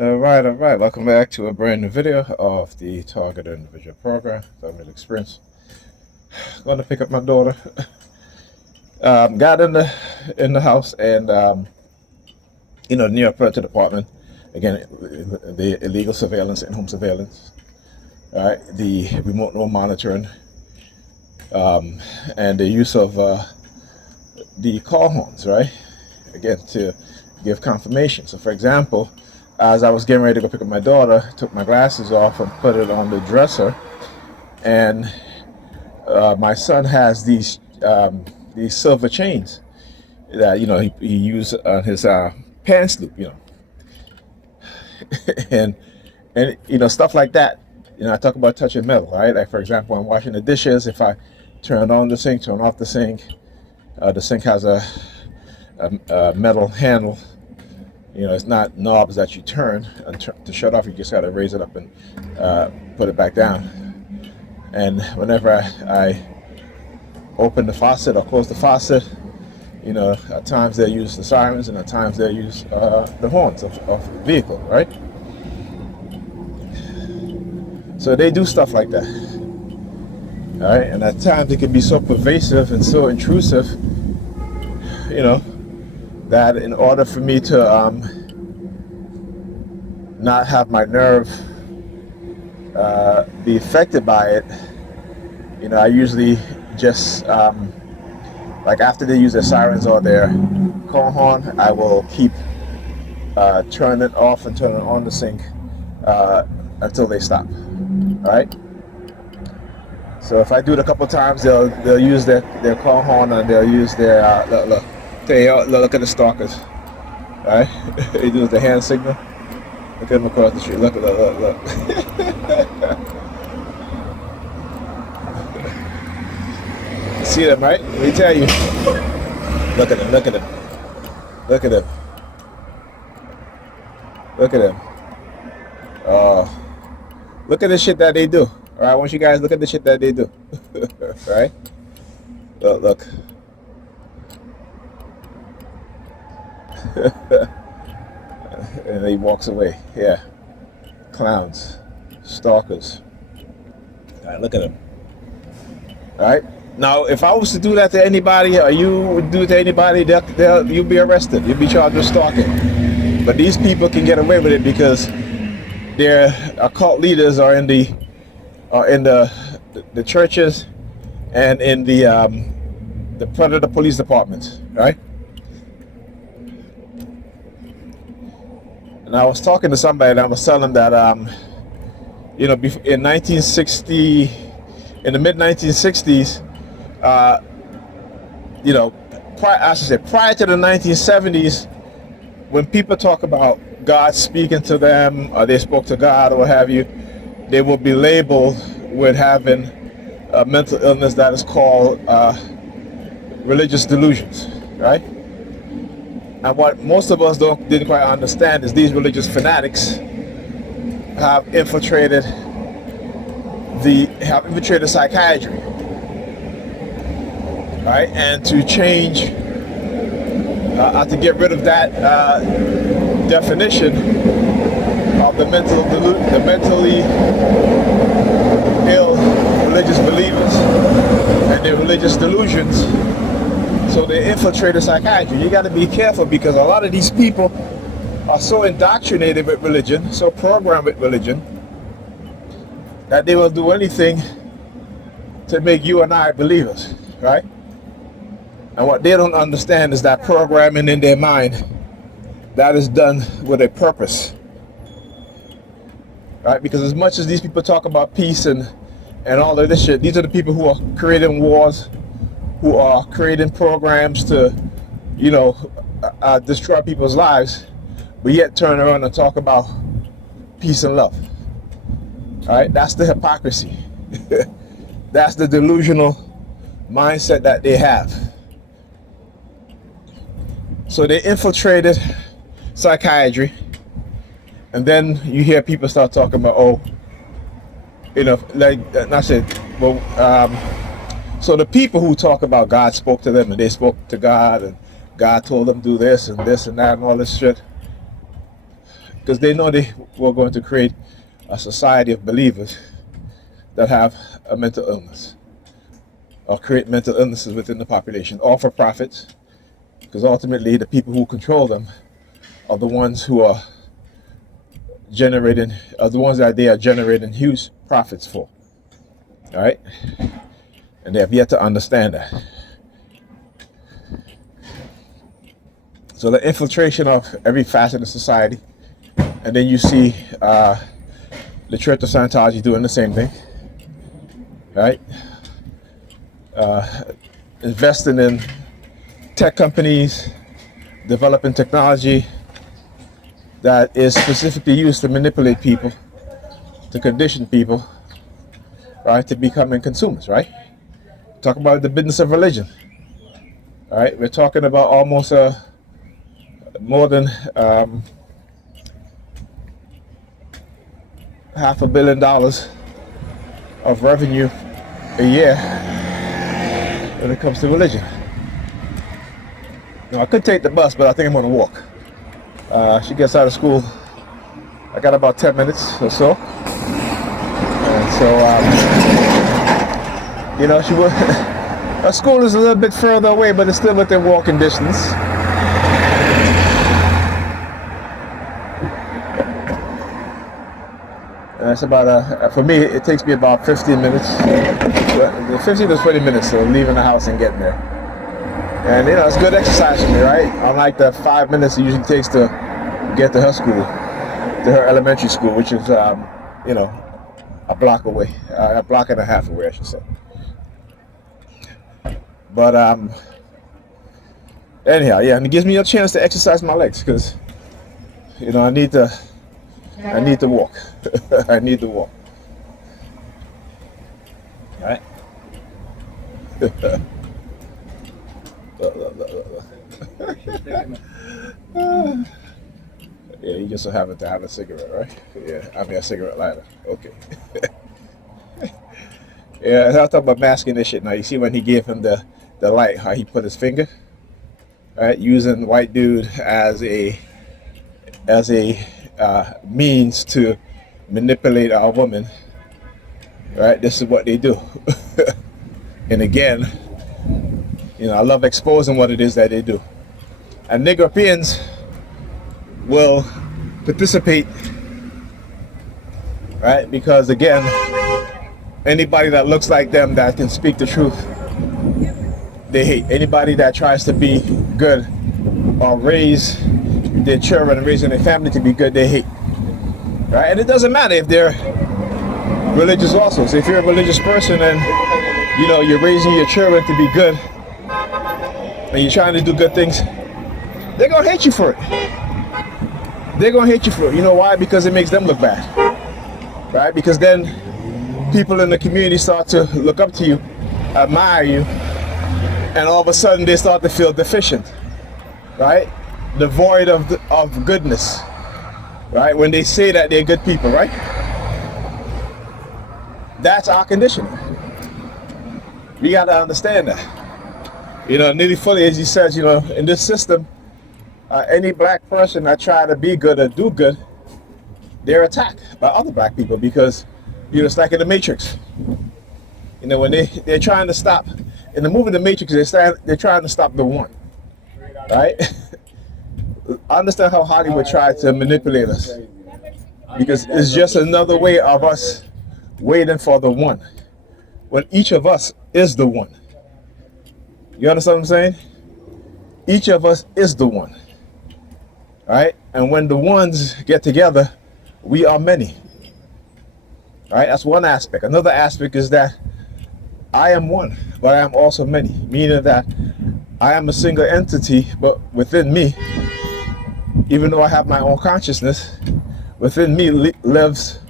All right, all right. Welcome back to a brand new video of the Target Individual Program, Family Experience. Going to pick up my daughter. Got in the house and near her to the apartment. Again, the illegal surveillance, in-home surveillance. All right, the remote no monitoring, and the use of the call horns. Right, again to give confirmation. So, for example, as I was getting ready to go pick up my daughter, took my glasses off and put it on the dresser, and my son has these silver chains that he used on his pants loop, and stuff like that. I talk about touching metal, right? Like, for example, I'm washing the dishes. If I turn on the sink, turn off the sink has a metal handle. It's not knobs that you turn and to shut off. You just got to raise it up and put it back down. And whenever I open the faucet or close the faucet, at times they use the sirens and at times they use the horns of the vehicle, right? So they do stuff like that. All right, and at times it can be so pervasive and so intrusive, that in order for me to not have my nerve be affected by it, I usually just like after they use their sirens or their call horn, I will keep turning it off and turning on the sink until they stop. All right. So if I do it a couple times, they'll use their call horn and they'll use their look at the stalkers. All right, they do the hand signal. Look at them across the street. Look. See them, right? Let me tell you. Look at them. Look at them. Look at them. Look at them. Look at the shit that they do. All right, I want you guys to look at the shit that they do. All right? Look. And he walks away. Yeah. Clowns. Stalkers. All right, look at them. All right? Now, if I was to do that to anybody, or you would do it to anybody, you'll be arrested. You'll be charged with stalking. But these people can get away with it because their occult leaders are in the churches and in the predator police departments, right? And I was talking to somebody and I was telling them that in 1960, in the mid 1960s, prior to the 1970s, when people talk about God speaking to them, or they spoke to God or what have you, they will be labeled with having a mental illness that is called religious delusions, right? And what most of us didn't quite understand is these religious fanatics have infiltrated psychiatry, right? And to change, to get rid of that definition of the mentally ill religious believers and their religious delusions. So they infiltrated psychiatry. You got to be careful because a lot of these people are so indoctrinated with religion, so programmed with religion, that they will do anything to make you and I believers, right? And what they don't understand is that programming in their mind, that is done with a purpose, right? Because as much as these people talk about peace and all of this shit, these are the people who are creating wars, who are creating programs to, destroy people's lives, but yet turn around and talk about peace and love. All right, that's the hypocrisy. That's the delusional mindset that they have. So they infiltrated psychiatry, and then you hear people start talking about, so the people who talk about God spoke to them and they spoke to God and God told them do this and that and all this shit, because they know they were going to create a society of believers that have a mental illness or create mental illnesses within the population, all for profits, because ultimately the people who control them are the ones who are the ones that they are generating huge profits for. All right, and they have yet to understand that. So the infiltration of every facet of society, and then you see the Church of Scientology doing the same thing, right? Investing in tech companies, developing technology that is specifically used to manipulate people, to condition people, right, to becoming consumers, right? Talk about the business of religion, right? We're talking about almost more than $500 million of revenue a year when it comes to religion. Now, I could take the bus, but I think I'm going to walk. She gets out of school. I got about 10 minutes or so. And so, she would. Her school is a little bit further away, but it's still within walking distance. And it's about, for me, it takes me about 15 minutes. 15 to 20 minutes of leaving the house and getting there. And, it's good exercise for me, right? Unlike the 5 minutes it usually takes to get to her school, to her elementary school, which is, a block away, a block and a half away, I should say. But, anyhow, yeah, and it gives me a chance to exercise my legs, because, I need to walk. I need to walk. All right? Yeah, you just so happen to have a cigarette, right? Yeah, I mean a cigarette lighter. Okay. Yeah, I was talking about masking this shit now. You see when he gave him the light, how he put his finger, right? Using white dude as a means to manipulate our women, right? This is what they do. And again, I love exposing what it is that they do. And Negropeans will participate, right? Because again, anybody that looks like them that can speak the truth, they hate. Anybody that tries to be good or raise their children and raising their family to be good, they hate, right? And it doesn't matter if they're religious also. So if you're a religious person and you're raising your children to be good and you're trying to do good things, they're gonna hate you for it. They're gonna hate you for it. You know why? Because it makes them look bad, right? Because then people in the community start to look up to you, admire you, and all of a sudden they start to feel deficient, right? Devoid of goodness, right? When they say that they're good people, right? That's our conditioning. We got to understand that. Nearly fully, as he says, in this system, any black person that try to be good or do good, they're attacked by other black people because, it's like in the Matrix. When they're trying to stop, in the movie The Matrix, they're trying to stop the one, right? I understand how Hollywood tried to manipulate us, because it's just another way of us waiting for the one, when each of us is the one. You understand what I'm saying? Each of us is the one, right? And when the ones get together, we are many, right? That's one aspect. Another aspect is that I am one, but I am also many, meaning that I am a single entity, but within me, even though I have my own consciousness, within me lives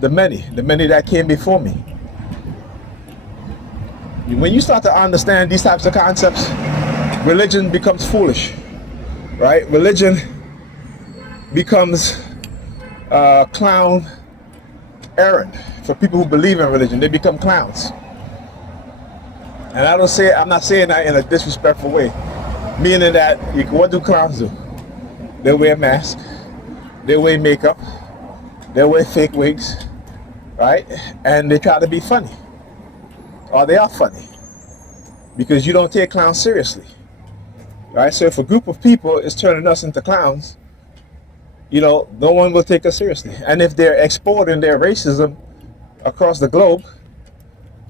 the many that came before me. When you start to understand these types of concepts, religion becomes foolish, right? Religion becomes clown errand for people who believe in religion. They become clowns. And I'm not saying that in a disrespectful way, meaning that what do clowns do? They wear masks, they wear makeup, they wear fake wigs, right? And they try to be funny, or they are funny, because you don't take clowns seriously, right? So if a group of people is turning us into clowns, no one will take us seriously. And if they're exporting their racism across the globe,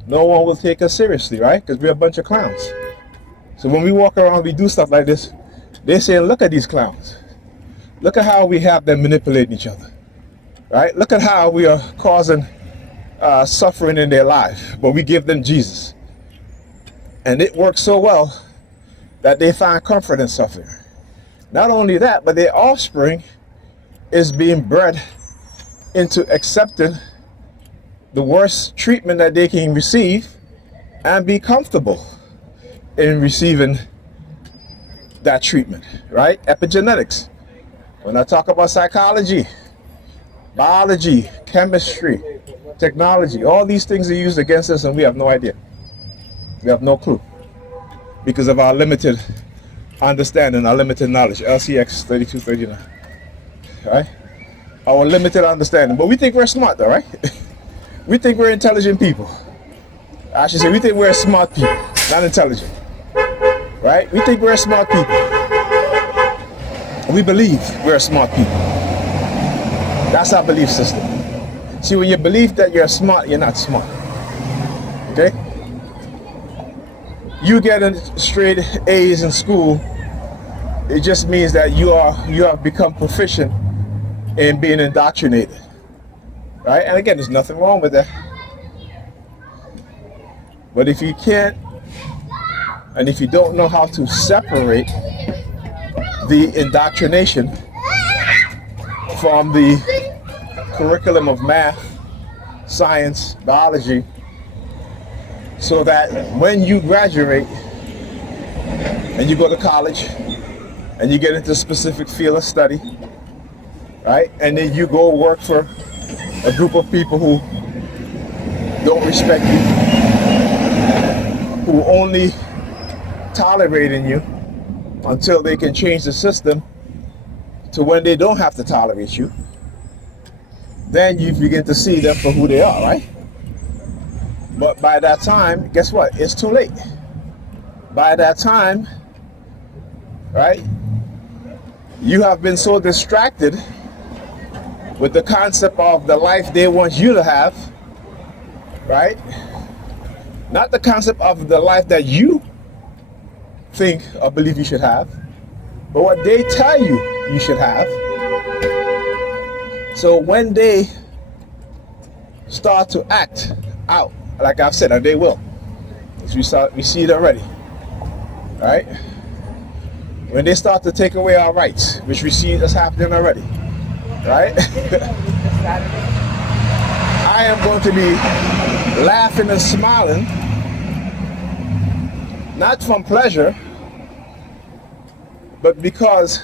no one will take us seriously, right? Because we're a bunch of clowns. So when we walk around, we do stuff like this, they say, look at these clowns. Look at how we have them manipulating each other, right? Look at how we are causing suffering in their life, but we give them Jesus. And it works so well that they find comfort in suffering. Not only that, but their offspring is being bred into accepting the worst treatment that they can receive and be comfortable in receiving that treatment, right? Epigenetics. When I talk about psychology, biology, chemistry, technology, all these things are used against us and we have no idea. We have no clue because of our limited understanding, our limited knowledge. LCX 3239, right? Our limited understanding. But we think we're smart though, right? We think we're intelligent people. I should say we think we're smart people, not intelligent, right? We think we're smart people. We believe we're smart people. That's our belief system. See, when you believe that you're smart, you're not smart. Okay? You getting straight A's in school, it just means that you have become proficient in being indoctrinated. Right? And again, there's nothing wrong with that. But if you can't, and if you don't know how to separate the indoctrination from the curriculum of math, science, biology, so that when you graduate and you go to college and you get into a specific field of study, right? And then you go work for a group of people who don't respect you, who only tolerating you until they can change the system to when they don't have to tolerate you. Then you begin to see them for who they are, right? But by that time, guess what? It's too late. By that time, right, you have been so distracted with the concept of the life they want you to have, right? Not the concept of the life that you think or believe you should have, but what they tell you you should have. So when they start to act out, like I've said, and they will, as we see it already, right? When they start to take away our rights, which we see that's happening already, right? I am going to be laughing and smiling, not from pleasure, but because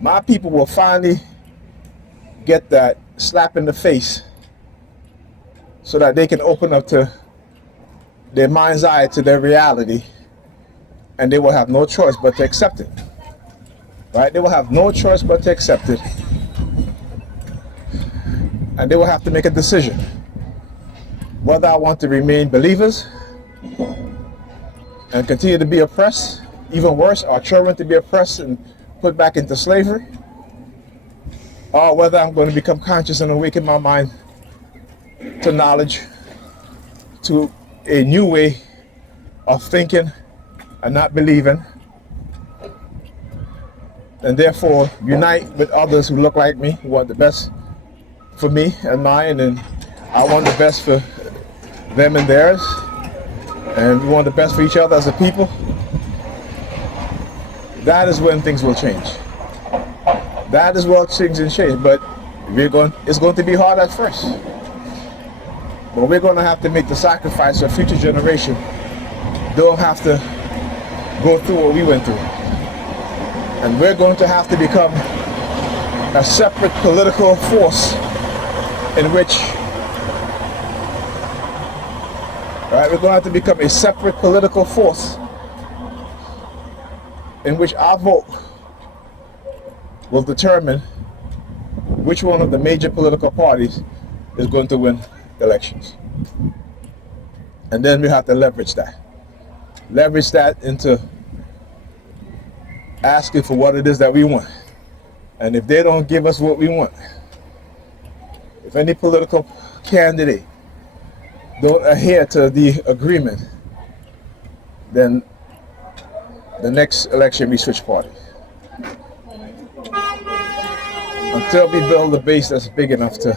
my people will finally get that slap in the face so that they can open up to their mind's eye, to their reality, and they will have no choice but to accept it, right? They will have no choice but to accept it, and they will have to make a decision whether I want to remain believers and continue to be oppressed, even worse, our children to be oppressed and put back into slavery, or whether I'm going to become conscious and awaken my mind to knowledge, to a new way of thinking and not believing, and therefore unite with others who look like me, who want the best for me and mine, and I want the best for them and theirs, and we want the best for each other as a people. That is when things will change. That is what things will change, but it's going to be hard at first. But we're going to have to make the sacrifice so future generation don't have to go through what we went through. And we're going to have to become a separate political force in which, right, we're going to have to become a separate political force in which our vote will determine which one of the major political parties is going to win elections. And then we have to leverage that. Leverage that into asking for what it is that we want. And if they don't give us what we want, if any political candidate don't adhere to the agreement, then the next election we switch parties. Until we build a base that's big enough to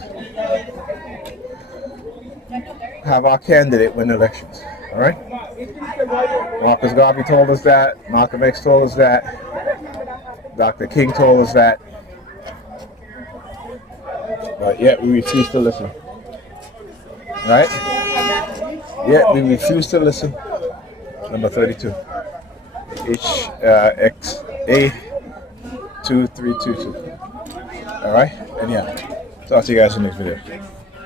have our candidate win elections. All right? Marcus Garvey told us that. Malcolm X told us that. Dr. King told us that. But yet we refuse to listen. Right? Yet we refuse to listen. Number 32. HXA2322. Alright? And yeah. Talk to you guys in the next video.